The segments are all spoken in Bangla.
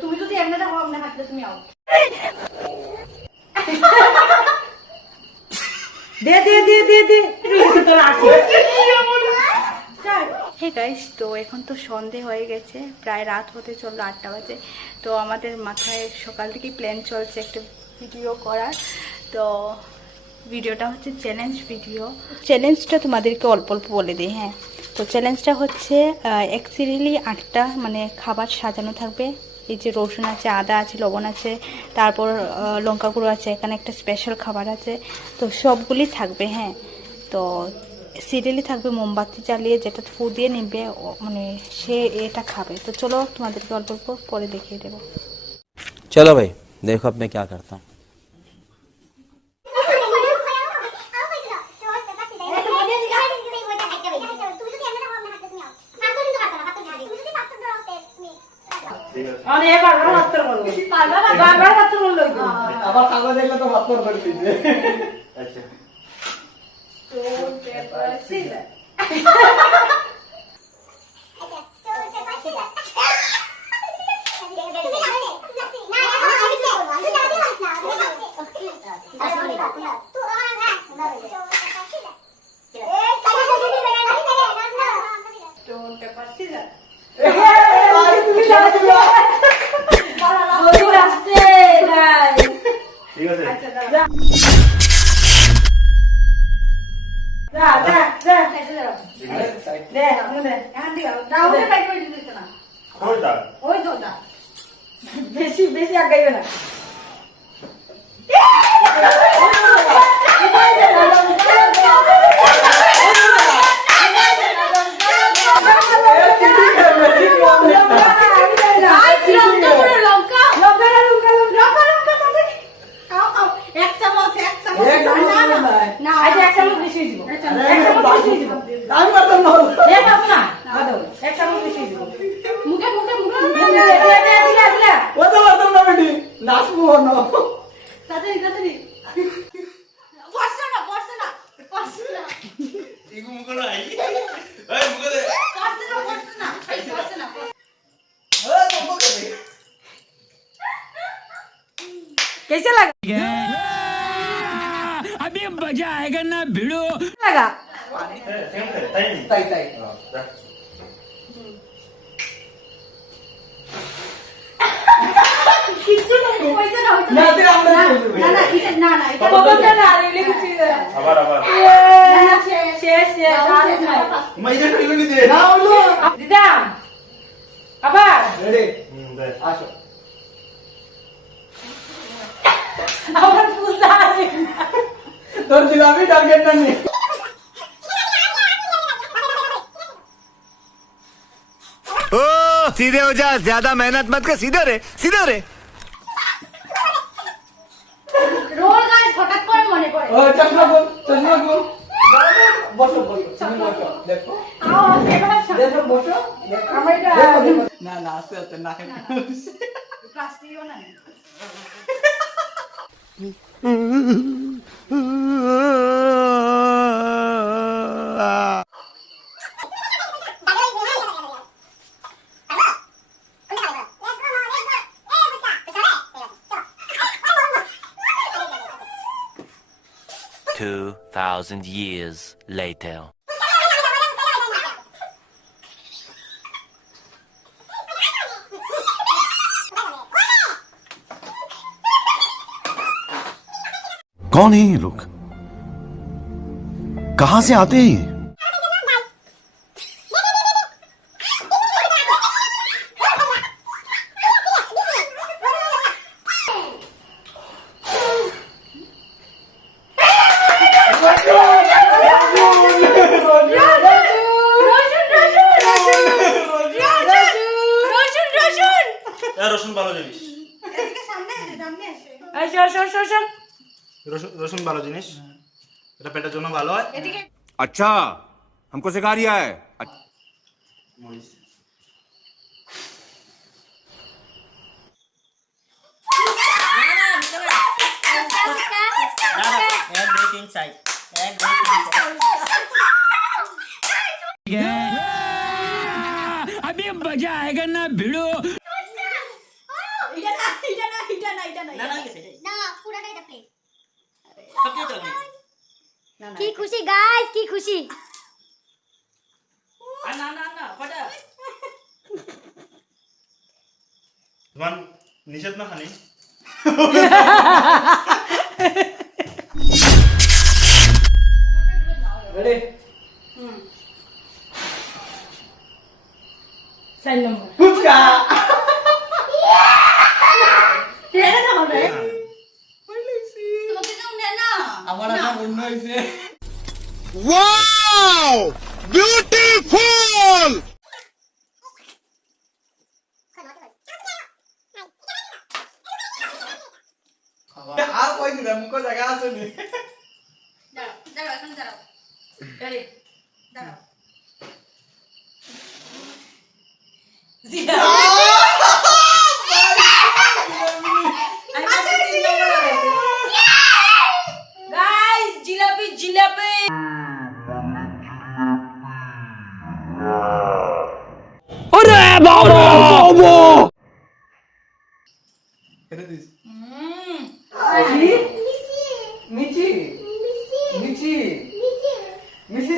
তুমি যদি এমনি থাকো আপনি হাঁটলে তুমি আউট। দে দে দে দে দে তোরা আসি। হে গাইস, তো এখন তো সন্ধে হয়ে গেছে, প্রায় রাত হতে চললো, 8টা বাজে। তো আমাদের মাথায় সকাল থেকেই প্ল্যান চলছে একটা ভিডিও করার। তো ভিডিওটা হচ্ছে চ্যালেঞ্জ ভিডিও। চ্যালেঞ্জটা তোমাদেরকে অল্প অল্প বলে দিই। হ্যাঁ, তো চ্যালেঞ্জটা হচ্ছে অ্যাকচুয়ালি 8টা মানে খাবার সাজানো থাকবে। এই যে রসুন আছে, আদা আছে, লবণ আছে, তারপর লঙ্কা গুঁড়ো আছে, এখানে একটা স্পেশাল খাবার আছে, তো সবগুলি থাকবে। হ্যাঁ, তো সিরিয়ালি থাকবে মোমবাতি জ্বালিয়ে, যেটা ফু দিয়ে নিবে মানে সে এটা খাবে। তো চলো তোমাদেরকে অল্প অল্প পরে দেখিয়ে দেবো। चलो भाई देखो अब मैं क्या करता हूँ। বেশি বেশি আগাইবে না। कैसे लगा? अभी मजा आएगा ना भिड़ो। लगा टारगेट नहीं ओ सीधे हो जा, ज्यादा मेहनत मत कर, सीधे रे सीधे रे। रोल गाइस হঠাৎ করে মনে পড়ে। ও চশমা গুল বসো বসো তুমি বসো দেখো দেখো বসো আমার এটা না না আস্তে আস্তে না প্লাস্টিকও না। $2,000 years later. कौन है ये लोग, कहां से आते हैं ये? রসুন ভালো জিনিস, রসুন ভালো জিনিস, এটা পেটের জন্য ভালো হয়। अच्छा हमको सिखा रिया है। अभी मजा आएगा কি খুশি গাইস, কি খুশি। তোমার নিষেধ না খানি রেডি 4 নম্বর ফুচকা আমার আশা পূর্ণ হয়েছে वाओ ब्यूटीफुल আর কই দিলাম মুখ জায়গা আছে নি এটা দিস মিচি মিচি মিচি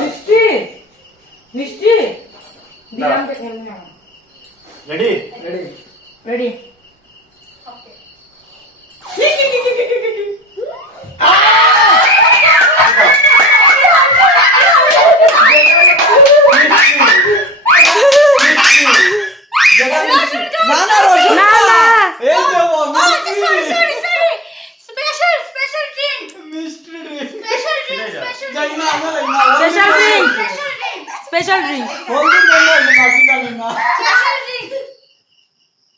মিষ্টি মিষ্টি দিলাম দেখেন না রেডি রেডি রেডি না না রসুন না না এই যে মিষ্টি মিষ্টি জানি না আমার না স্পেশাল ড্রিঙ্ক স্পেশাল ড্রিঙ্ক হলদি বন্ধ আছে বাকি জানি না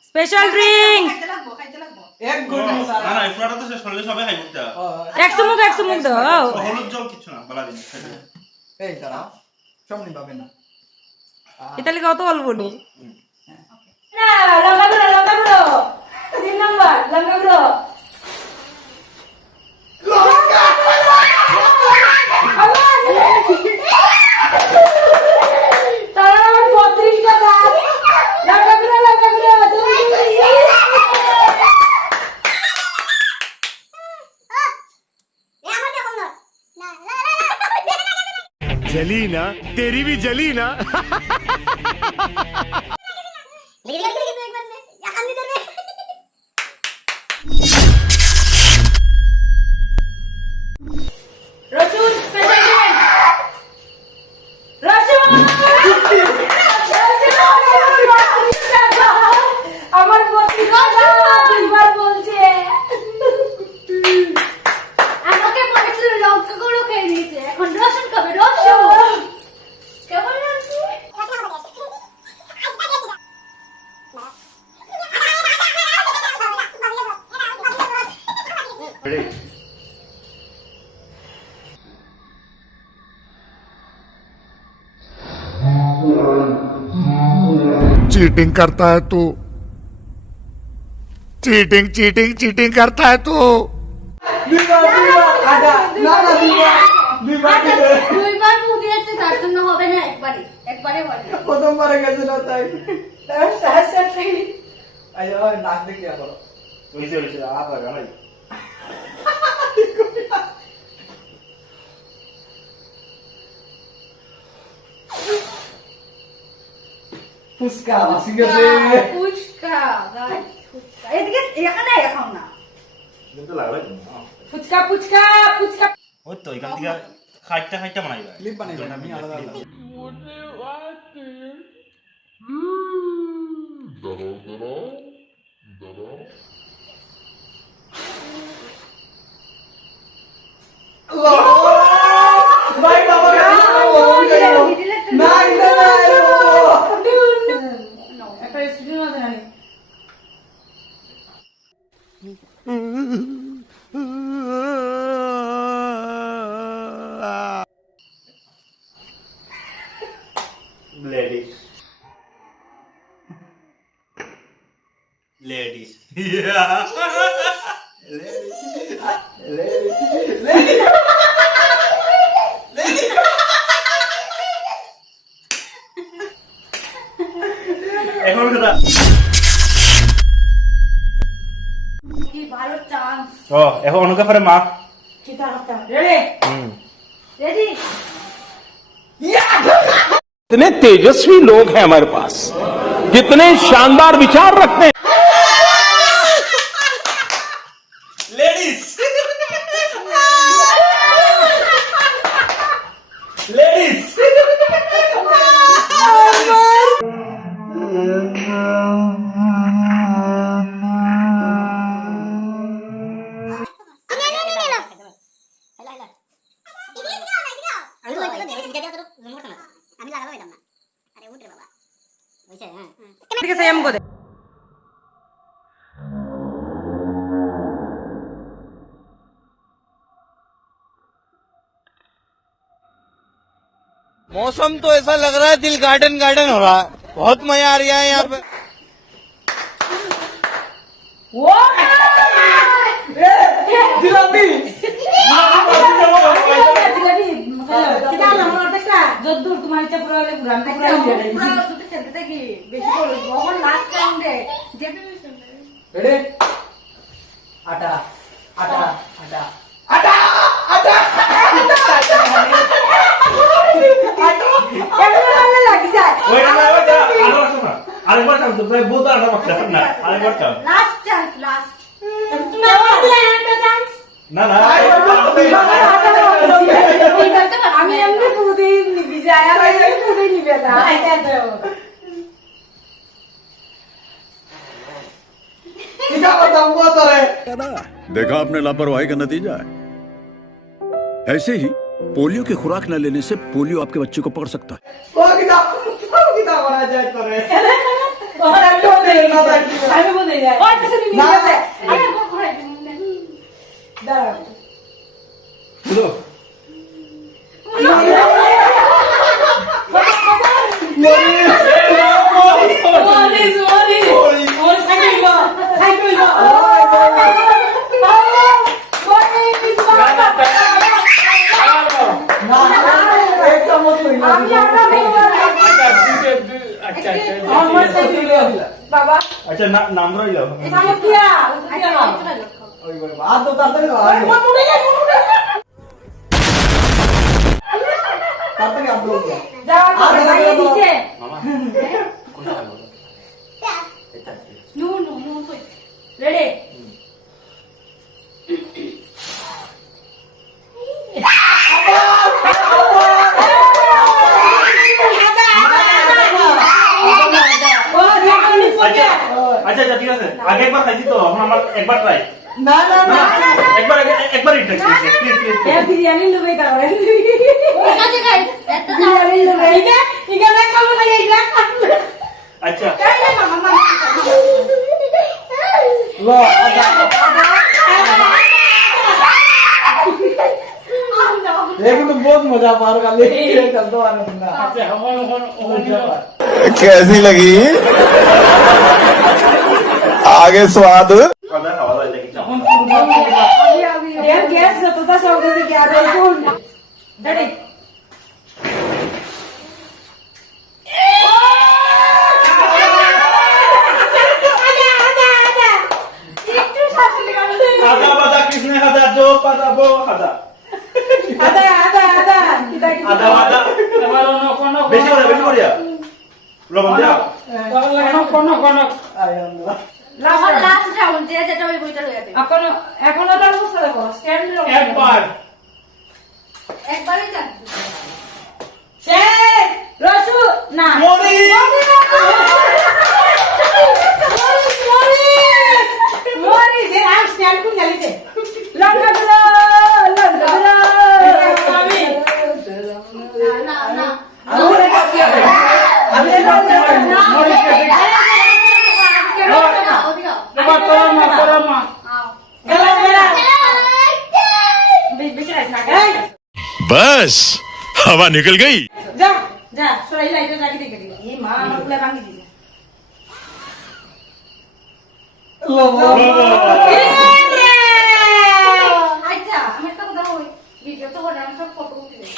স্পেশাল ড্রিঙ্ক এক ঘন্টা না সারা না এই পুরাটা তো শেষ করলে সবাই খাই করতে এক চুমুক দাও হলুদ জল কিছু না বলা দিন এই দাঁড়া সামনে পাবে না ইতালি কত অল্প নি না লঙ্কা গুঁড়ো 3 নম্বর লঙ্কা গুঁড়ো তারা আমার 32 টাকা লঙ্কা গুঁড়ো जली ना तेरी भी जली ना রসুন স্পেশাল ড্রিঙ্ক রসুন আমার 32 টাকা দুইবার বলছে আমাকে বলেছিল লঙ্কা গুঁড়ো খেয়ে নিয়েছে, এখন রসুন খাবে। রসুন কেমন লাগছে? রেডি चीटिंग करता है तू चीटिंग चीटिंग चीटिंग करता है तू দিবা দিবা আদা না না দিবা দিবা দিবা দুইবার মুখ দিয়েছে, তার জন্য হবে না। একবারে বলে প্রথমবারে গেছে না তাই সহসা ট্রেন আইও নাক দেখি আবার হইছে আর লাগা নাই ফুসকা আসি গেছে ফুচকা গাইস ফুচকা এদিকে এখানে এখন না কিন্তু লাগবে ফুচকা ফুচকা ফুচকা ওই তো এখান থেকে খাইটা বানাইবা ক্লিপ বানাইবেন আমি আলাদা আলাদা ভাই বাবা না না একটা স্টুডিও আছে না Ladies. Ladies. এখন কথা কি ভালো চান্স। ও এখন অনুকা পরে মা চিতা করতে রেডি রেডি कितने तेजस्वी लोग हैं हमारे पास, कितने शानदार विचार रखते हैं। লেডিস লেডিস मौसम तो ऐसा लग रहा है दिल गार्डन गार्डन हो रहा है, बहुत मजा आ रहा है यहाँ पे। জিলাপি যদ্দূর তোমার ইচ্ছা পুরো হলে পুরো আমি খেলতে থাকি বেশি বলো কখন লাস্ট রাউন্ডে যে রেডি আটা আটা আটা লাগি যায় ওই না আরেকবার শোনা আরেকবার চাও তো প্রায় বহুত আটা বাকি আছে না আরেকবার চাও লাস্ট চান্স লাস্ট তুমি আমার দিলে একটা চান্স না না আমি এমনি পুরোই নিবি যায় আর আমি পুরোই নিবে না क्या बताऊं वो तो है देखा आपने लापरवाही का नतीजा है। ऐसे ही पोलियो की खुराक न लेने से पोलियो आपके बच्चे को पकड़ सकता है। वो किताब बना जाए तो रे और আমি বলে যাই ওই কিছু নিবি না, না না। আরে ঘরে দাঁড়া শুনো एक चम्मच नहीं বাবা আচ্ছা নাম রইল हाथ तो ताड़ाताड़ी ताड़ाताड़ी आप लोग যাও ভাইয়ে দিছে নো নো নো রেডি আচ্ছা আচ্ছা ঠিক আছে আগে একবার খাইছি তো এখন আমার একবার ট্রাই ना ना না ना একবার একবার ইট্রাই প্লিজ প্লিজ এ বিরিয়ানি লুবে তারে কাজে খাই একটা বিরিয়ানি লুবে ইগা ইগা না খাবো না ইগা আচ্ছা কাই না মামা लो लेकिन तो बहुत मजा मार का लेके चल तो आने ना कैसी लगी आगे स्वाद কথা খাওয়া যায় দেখি यार गैस जतता शौक से क्या रे कौन रेडी খাদা বাদা কৃষ্ণে খাদা জো পাদা বো খাদা ada kita আদা বাদা বেশি করে লবণ দাও आई अंदर লাস্ট রাউন্ড যে যেটা ওই বইটা লইয়া দে এখন ওটা অবস্থা দেখো স্ট্যান্ড একবারই যান সে রসু না মরি মরি যে আর স্ট্যান্ড কোন গালিতে লঙ্কা দিল আমি না না हमने क्या किया हमने क्या किया बस हवा निकल गई। जा जा सराई लाइट जाके देख दे ये मां আমার পুলা ভাঙি দিছে আচ্ছা আমি একটা কথা কই ভিডিও তো বড় আমি সব ফটো উঠে দেই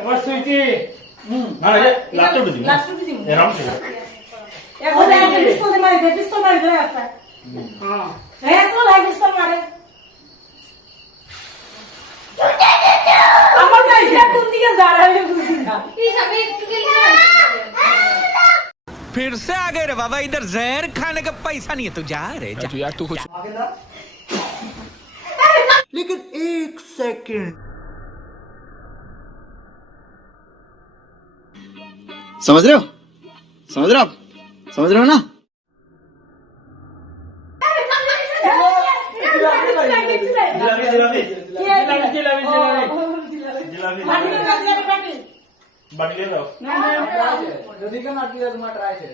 এবার সুইটি না না লাস্ট উঠে দিই লাস্ট উঠে দিই এরকম ঠিক पिस्तौल मारे दे आता हाँ है तो लाइक पिस्तौल मारे আমার কাছে কোন দিকে যা रहा है বুঝি না এই সবে একটু গেলে फिर से आ गए रे बाबा इधर जहर खाने का पैसा नहीं है तू जा रे जा। यार तू कुछ लेकिन एक सेकंड समझ रहे हो ना বাটি দিয়ে দাও না যদি কেন আটকে যায় তোমার ট্রাই আছে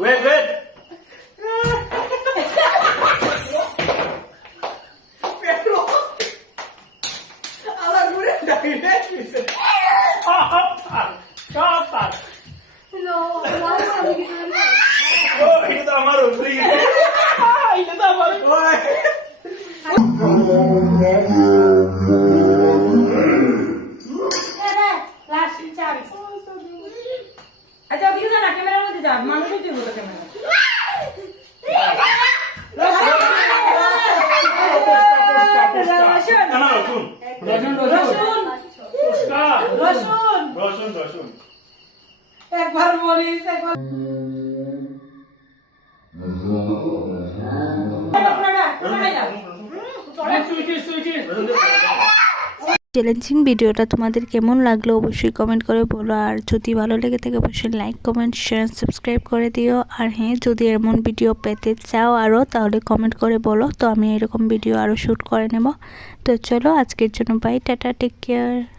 ওয়েট ওয়েট আলাদা ঘুরে ডাইরেক্ট কাপ লো আমি কি ও এটা তো আমার উপরে এটা তো আমার ওই লাস্ট চান্স আচ্ছা ওদিকে যা না ক্যামেরার মধ্যে যা মানুষই দিব তো ক্যামেরা রসুন একবার বলিস একবার চ্যালেঞ্জিং ভিডিওটা তোমাদের কেমন লাগলো অবশ্যই কমেন্ট করে বলো, আর যদি ভালো লেগে থাকে অবশ্যই লাইক কমেন্ট শেয়ার সাবস্ক্রাইব করে দিও। আর হ্যাঁ, যদি এমন ভিডিও পেতে চাও আরও তাহলে কমেন্ট করে বলো, তো আমি এরকম ভিডিও আরও শ্যুট করে নেব। তো চলো আজকের জন্য বাই, টাটা, টেক কেয়ার।